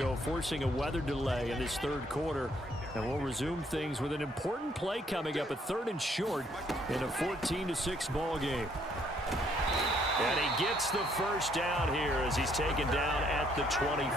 ago, forcing a weather delay in this third quarter. And we'll resume things with an important play coming up at 3rd and short in a 14-6 ball game. And he gets the first down here as he's taken down at the 24.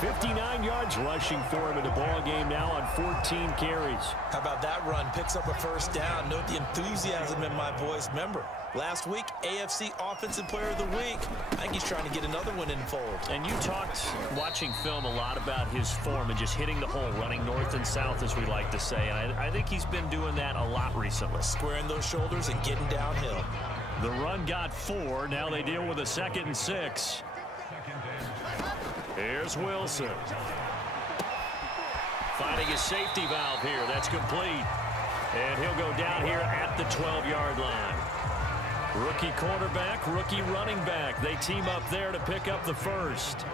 59 yards rushing for him in the ball game now on 14 carries. How about that run? Picks up a first down. Note the enthusiasm in my voice. Remember, last week, AFC Offensive Player of the Week. I think he's trying to get another one in fold. And you talked, watching film, a lot about his form and just hitting the hole, running north and south, as we like to say. And I think he's been doing that a lot recently. Squaring those shoulders and getting downhill. The run got 4. Now they deal with a 2nd and 6. Here's Wilson. Finding his safety valve here. That's complete. And he'll go down here at the 12-yard line. Rookie quarterback, rookie running back. They team up there to pick up the first.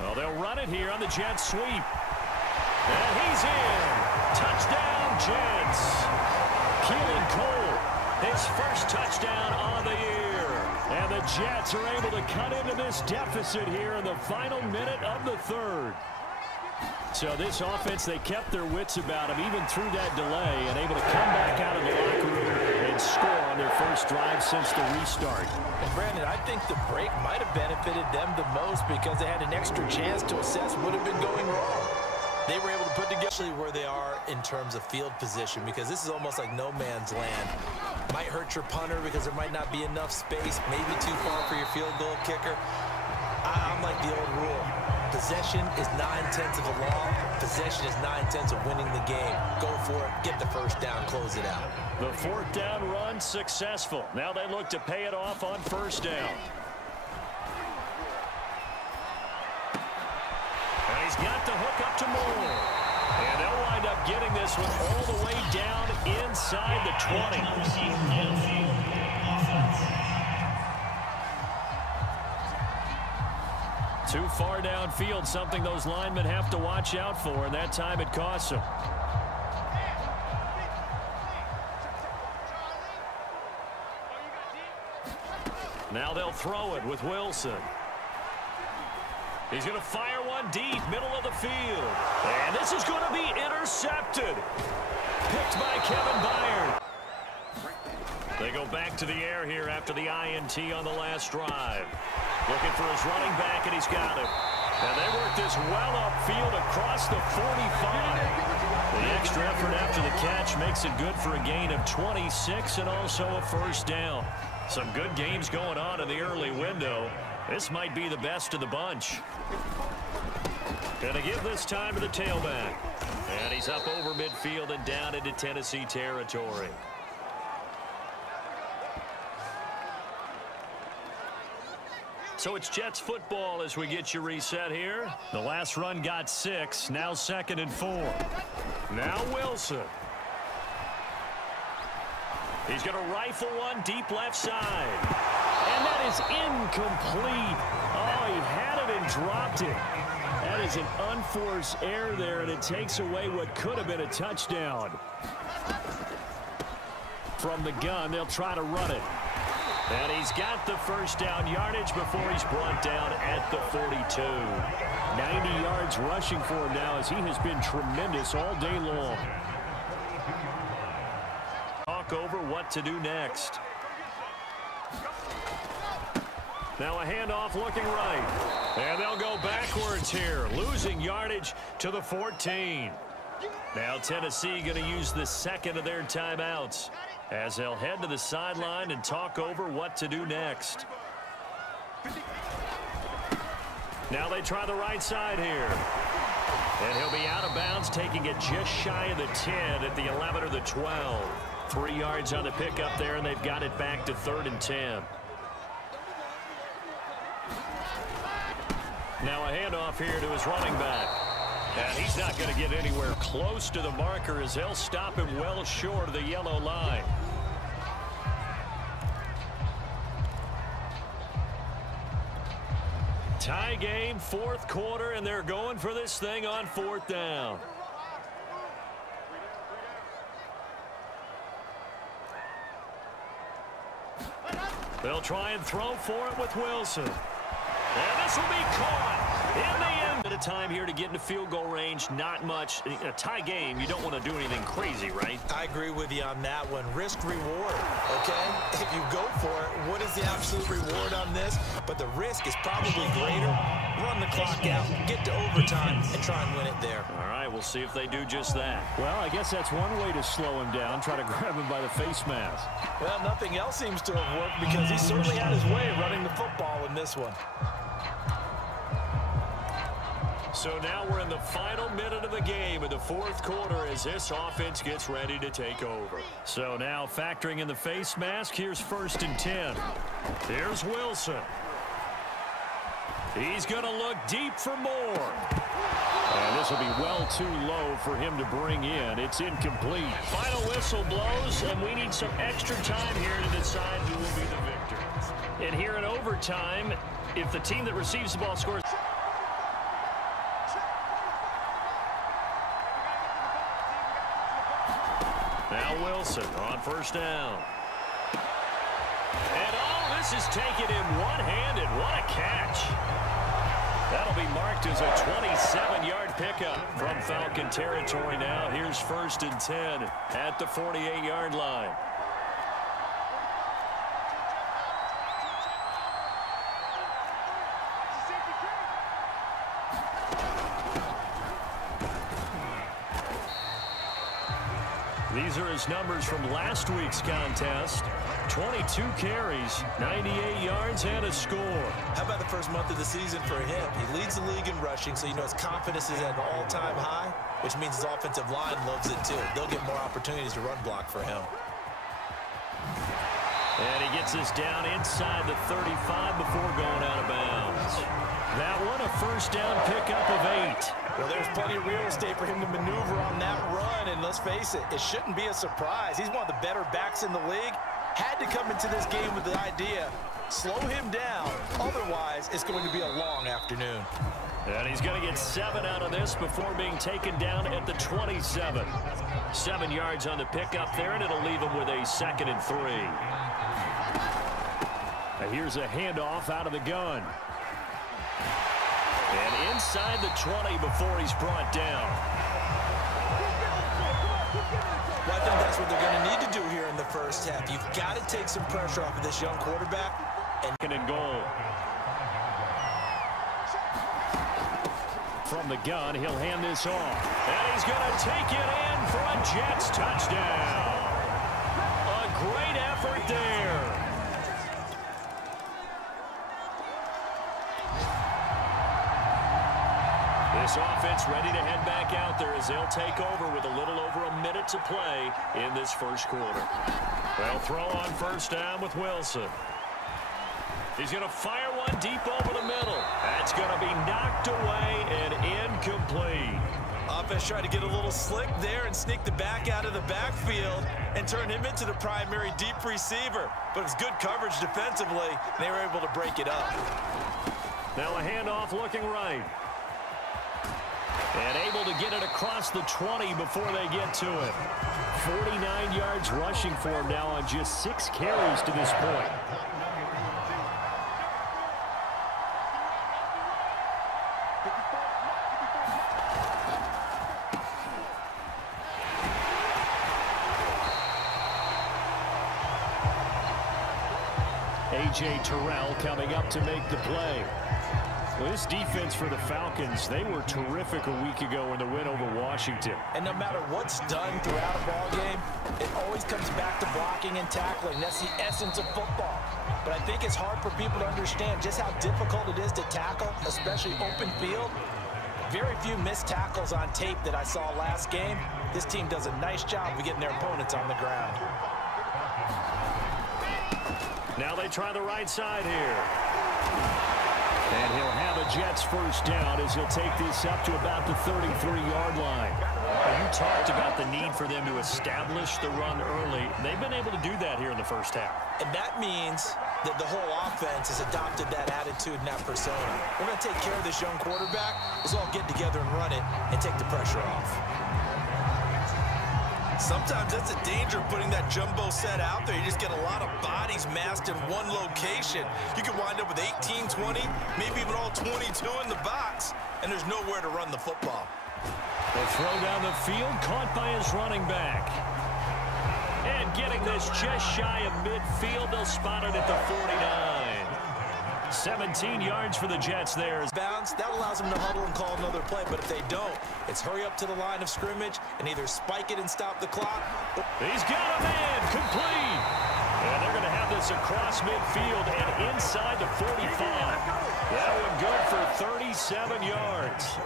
Well, they'll run it here on the Jets sweep. And he's in. Touchdown, Jets. Keelan Cole, his first touchdown on the year. And the Jets are able to cut into this deficit here in the final minute of the third. So this offense, they kept their wits about them even through that delay and able to come back out of the locker room and score on their first drive since the restart. And Brandon, I think the break might have benefited them the most because they had an extra chance to assess what had been going wrong. They were able to put together where they are in terms of field position because this is almost like no man's land. Might hurt your punter because there might not be enough space, maybe too far for your field goal kicker. I'm like the old rule. Possession is 9/10 of the law. Possession is 9/10 of winning the game. Go for it. Get the first down. Close it out. The 4th down run successful. Now they look to pay it off on 1st down. And he's got the hook up to Moore. And they'll wind up getting this one all the way down inside the 20. Too far downfield, something those linemen have to watch out for, and that time it costs them. Now they'll throw it with Wilson. He's going to fire one deep, middle of the field. And this is going to be intercepted. Picked by Kevin Byard. They go back to the air here after the INT on the last drive. Looking for his running back, and he's got it. And they work this well upfield across the 45. The extra effort after the catch makes it good for a gain of 26 and also a first down. Some good games going on in the early window. This might be the best of the bunch. Gonna give this time to the tailback. And he's up over midfield and down into Tennessee territory. So it's Jets football as we get you reset here. The last run got 6. Now 2nd and 4. Now Wilson. He's going to rifle one deep left side. And that is incomplete. Oh, he had it and dropped it. That is an unforced error there, and it takes away what could have been a touchdown. From the gun, they'll try to run it. And he's got the first down yardage before he's brought down at the 42. 90 yards rushing for him now as he has been tremendous all day long. Talk over what to do next. Now a handoff looking right. And they'll go backwards here, losing yardage to the 14. Now Tennessee going to use the 2nd of their timeouts as they'll head to the sideline and talk over what to do next. Now they try the right side here. And he'll be out of bounds, taking it just shy of the 10 at the 11 or the 12. 3 yards on the pickup there, and they've got it back to 3rd and 10. Now a handoff here to his running back. And he's not going to get anywhere close to the marker as they'll stop him well short of the yellow line. Tie game, 4th quarter, and they're going for this thing on 4th down. They'll try and throw for it with Wilson. And this will be caught in the end. Bit of time here to get into field goal range. Not much. In a tie game, you don't want to do anything crazy, right? I agree with you on that one. Risk reward, okay? If you go for it, what is the absolute reward on this? But the risk is probably greater. Run the clock out, get to overtime, and try and win it there. All right, we'll see if they do just that. Well, I guess that's one way to slow him down, try to grab him by the face mask. Well, nothing else seems to have worked because he certainly had his way running the football in this one. So now we're in the final minute of the game in the fourth quarter as this offense gets ready to take over. So now factoring in the face mask, here's 1st and 10. Here's Wilson. He's going to look deep for more. And this will be well too low for him to bring in. It's incomplete. Final whistle blows, and we need some extra time here to decide who will be the victor. And here in overtime, if the team that receives the ball scores... Now Wilson on 1st down. And all this is taken in one-handed. What a catch. That'll be marked as a 27-yard pickup from Falcon territory now. Here's 1st and 10 at the 48-yard line. These are his numbers from last week's contest. 22 carries, 98 yards, and a score. How about the first month of the season for him? He leads the league in rushing, so you know his confidence is at an all-time high, which means his offensive line loves it too. They'll get more opportunities to run block for him. And he gets this down inside the 35 before going out of bounds. That one a 1st down pickup of 8. Well, there's plenty of real estate for him to maneuver on that run, and let's face it, it shouldn't be a surprise. He's one of the better backs in the league. Had to come into this game with the idea, slow him down, otherwise it's going to be a long afternoon. And he's going to get 7 out of this before being taken down at the 27. 7 yards on the pickup there, and it'll leave him with a 2nd and 3. Now here's a handoff out of the gun. And inside the 20 before he's brought down. Well, I think that's what they're going to need to do here in the first half. You've got to take some pressure off of this young quarterback. And goal. From the gun, he'll hand this off. And he's going to take it in for a Jets touchdown. A great effort there. This offense ready to head back out there as they'll take over with a little over a minute to play in this first quarter. They'll throw on 1st down with Wilson. He's going to fire one deep over the middle. That's going to be knocked away and incomplete. Offense tried to get a little slick there and sneak the back out of the backfield and turn him into the primary deep receiver. But it was good coverage defensively, and they were able to break it up. Now a handoff looking right. And able to get it across the 20 before they get to it. 49 yards rushing for him now on just 6 carries to this point. A.J. Terrell coming up to make the play. Well, this defense for the Falcons, they were terrific a week ago in the win over Washington. And no matter what's done throughout a ball game, it always comes back to blocking and tackling. That's the essence of football. But I think it's hard for people to understand just how difficult it is to tackle, especially open field. Very few missed tackles on tape that I saw last game. This team does a nice job of getting their opponents on the ground. Now they try the right side here. And he'll have a Jets 1st down as he'll take this up to about the 33-yard line. You talked about the need for them to establish the run early. They've been able to do that here in the first half. And that means that the whole offense has adopted that attitude and that persona. We're going to take care of this young quarterback. Let's all get together and run it and take the pressure off. Sometimes that's a danger of putting that jumbo set out there. You just get a lot of bodies massed in one location. You can wind up with 18, 20, maybe even all 22 in the box, and there's nowhere to run the football. The throw down the field, caught by his running back. And getting this just shy of midfield, they'll spot it at the 49. 17 yards for the Jets there. Bounce, that allows them to huddle and call another play, but if they don't, it's hurry up to the line of scrimmage and either spike it and stop the clock. He's got a man, complete. And they're going to have this across midfield and inside the 45. That one good for 37 yards.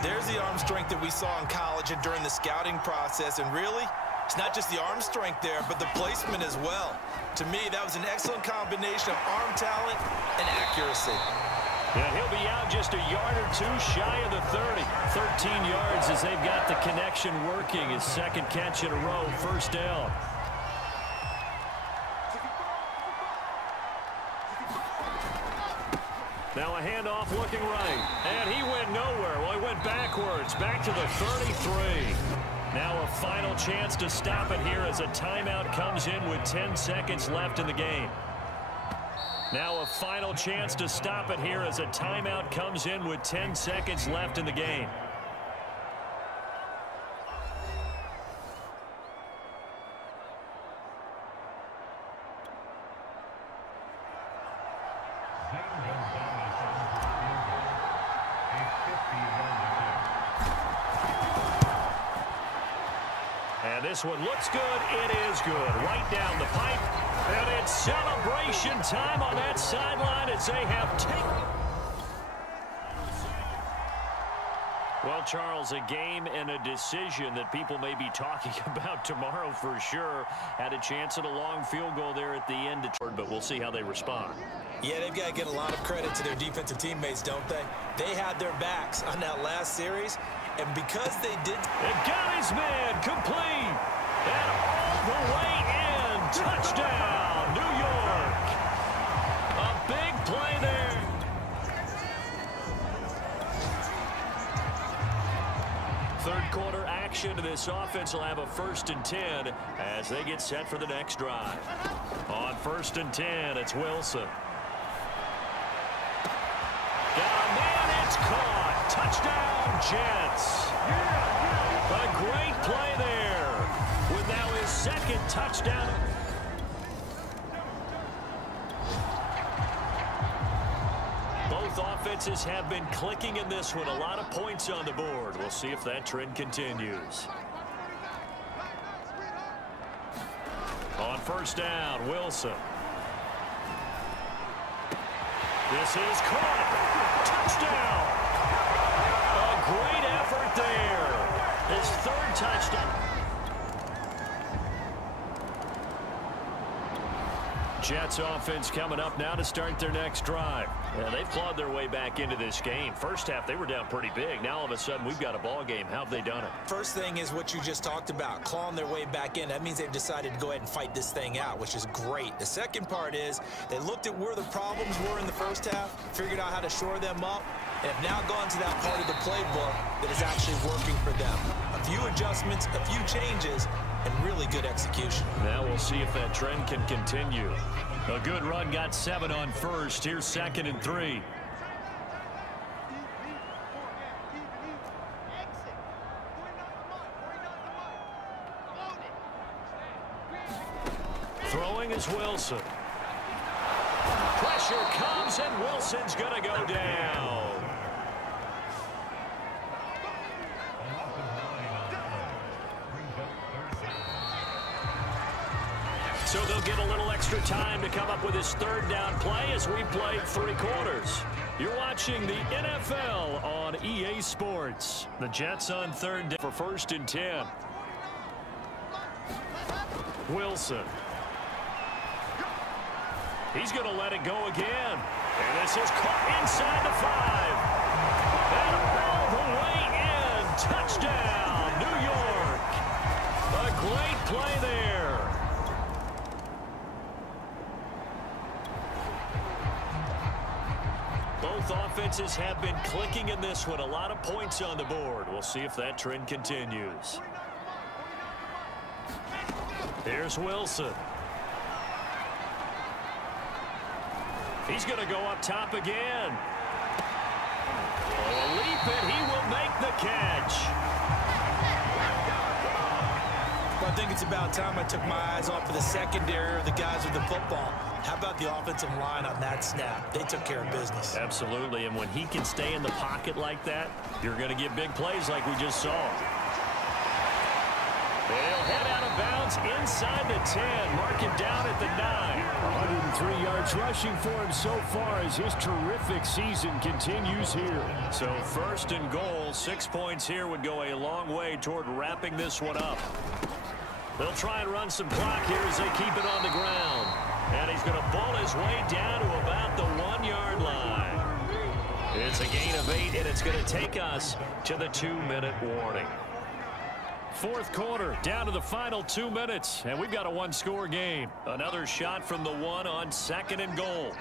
There's the arm strength that we saw in college and during the scouting process, and really, it's not just the arm strength there, but the placement as well. To me, that was an excellent combination of arm talent and accuracy. And he'll be out just a yard or two shy of the 30. 13 yards as they've got the connection working. His second catch in a row, first down. Now a handoff looking right. And he went nowhere. Well, he went backwards, back to the 33. Now a final chance to stop it here as a timeout comes in with 10 seconds left in the game. Now a final chance to stop it here as a timeout comes in with 10 seconds left in the game. And this one looks good. It is good. Right down the pipe. And it's celebration time on that sideline as they have taken. Well, Charles, a game and a decision that people may be talking about tomorrow for sure. Had a chance at a long field goal there at the end, but we'll see how they respond. Yeah, they've got to get a lot of credit to their defensive teammates, don't they? They had their backs on that last series, and because they did... It got his man complete. And all the way in. Touchdown, New York. A big play there. Third quarter action to this offense will have a 1st and 10 as they get set for the next drive. On 1st and 10, it's Wilson. Got a man, it's caught. Touchdown, Jets. A great play there with now his 2nd touchdown. Both offenses have been clicking in this one. A lot of points on the board. We'll see if that trend continues. On 1st down, Wilson. This is caught. Touchdown. A great effort there. His 3rd touchdown. Jets offense coming up now to start their next drive. Yeah, they've clawed their way back into this game. First half, they were down pretty big. Now, all of a sudden, we've got a ball game. How have they done it? First thing is what you just talked about, clawing their way back in. That means they've decided to go ahead and fight this thing out, which is great. The second part is they looked at where the problems were in the first half, figured out how to shore them up, and have now gone to that part of the playbook that is actually working for them. A few adjustments, a few changes, and really good execution. Now we'll see if that trend can continue. A good run, got 7 on 1st. Here's 2nd and 3. Throwing is Wilson. Pressure comes, and Wilson's going to go down. So they'll get a little extra time to come up with his 3rd down play as we played 3 quarters. You're watching the NFL on EA Sports. The Jets on 3rd down for 1st and 10. Wilson. He's going to let it go again. And this is caught inside the 5. And all the way in. Touchdown, New York. A great play there. Both offenses have been clicking in this one. A lot of points on the board. We'll see if that trend continues. Here's Wilson. He's going to go up top again. Oh, a leap, and he will make the catch. Well, I think it's about time I took my eyes off of the secondary or the guys with the football. How about the offensive line on that snap? They took care of business. Absolutely, and when he can stay in the pocket like that, you're going to get big plays like we just saw. They'll head out of bounds inside the 10. Mark him down at the 9. 103 yards rushing for him so far as his terrific season continues here. So 1st and goal, 6 points here would go a long way toward wrapping this one up. They'll try and run some clock here as they keep it on the ground. And he's going to ball his way down to about the 1-yard line. It's a gain of 8, and it's going to take us to the 2-minute warning. 4th quarter, down to the final 2 minutes, and we've got a 1-score game. Another shot from the 1 on 2nd and goal.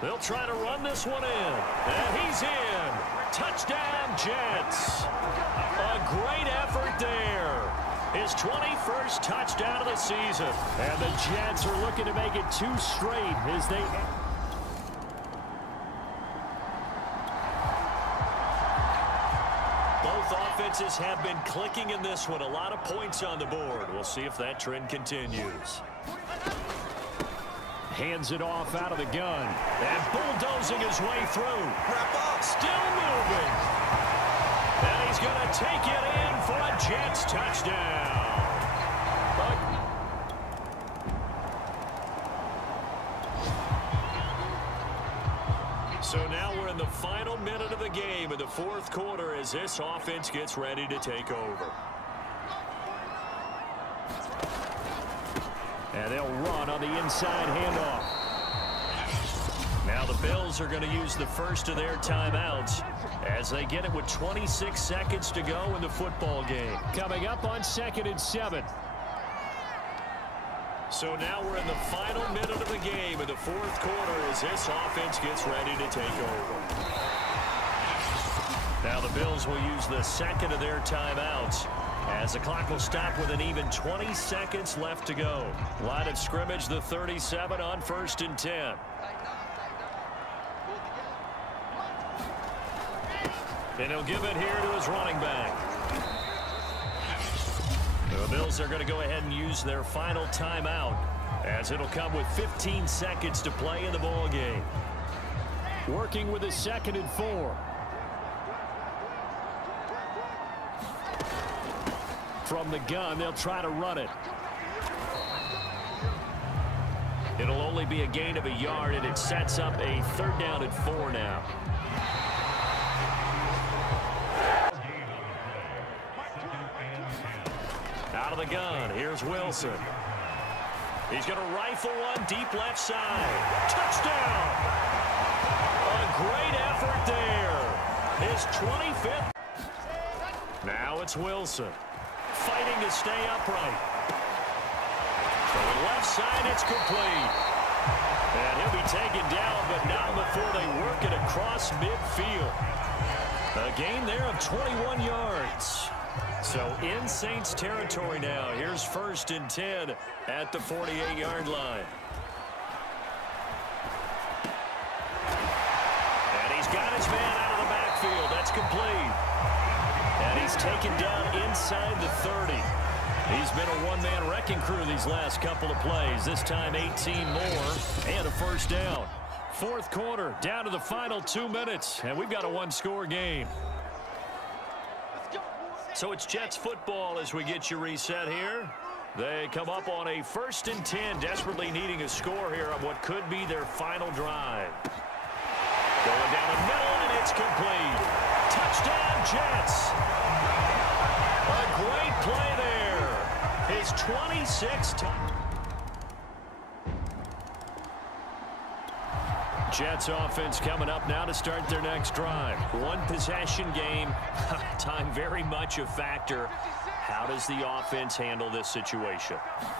They'll try to run this one in, and he's in. Touchdown, Jets. A great effort there. His 21st touchdown of the season. And the Jets are looking to make it 2 straight as they... Offenses have been clicking in this one. A lot of points on the board. We'll see if that trend continues. Hands it off out of the gun. And bulldozing his way through. Wrap up. Still moving. And he's going to take it in for a Jets touchdown. So now we're in the final minute of the game in the 4th quarter as this offense gets ready to take over. And they'll run on the inside handoff. Now the Bills are going to use the first of their timeouts as they get it with 26 seconds to go in the football game. Coming up on 2nd and 7. So now we're in the final minute of the game in the 4th quarter as this offense gets ready to take over. Now the Bills will use the 2nd of their timeouts as the clock will stop with an even 20 seconds left to go. Line of scrimmage, the 37 on 1st and 10. And he'll give it here to his running back. The Bills are going to go ahead and use their final timeout as it'll come with 15 seconds to play in the ball game. Working with a 2nd and 4. From the gun, they'll try to run it. It'll only be a gain of a yard, and it sets up a 3rd down and 4 now. Out of the gun, here's Wilson. He's going to rifle one deep left side. Touchdown! A great effort there. His 25th. Now it's Wilson. Fighting to stay upright. From the left side, it's complete. And he'll be taken down, but not before they work it across midfield. A gain there of 21 yards. So in Saints territory now. Here's 1st and 10 at the 48-yard line. And he's got his man out of the backfield. That's complete. And he's taken down inside the 30. He's been a one-man wrecking crew these last couple of plays. This time 18 more and a 1st down. 4th quarter, down to the final 2 minutes, and we've got a 1-score game. So it's Jets football as we get you reset here. They come up on a 1st and 10, desperately needing a score here on what could be their final drive. Going down the middle, and it's complete. Touchdown, Jets. A great play there. His 26th time. Jets offense coming up now to start their next drive. One possession game. Time very much a factor. How does the offense handle this situation?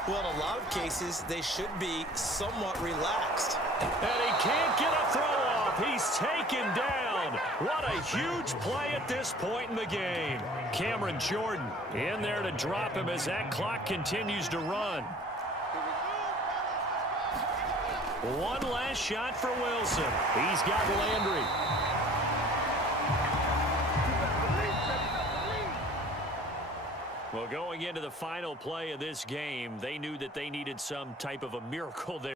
Well, in a lot of cases, they should be somewhat relaxed. And he can't get a throw off. He's taken down. down. What a huge play at this point in the game. Cameron Jordan in there to drop him as that clock continues to run. One last shot for Wilson. He's got Landry. Well, going into the final play of this game, they knew that they needed some type of a miracle there.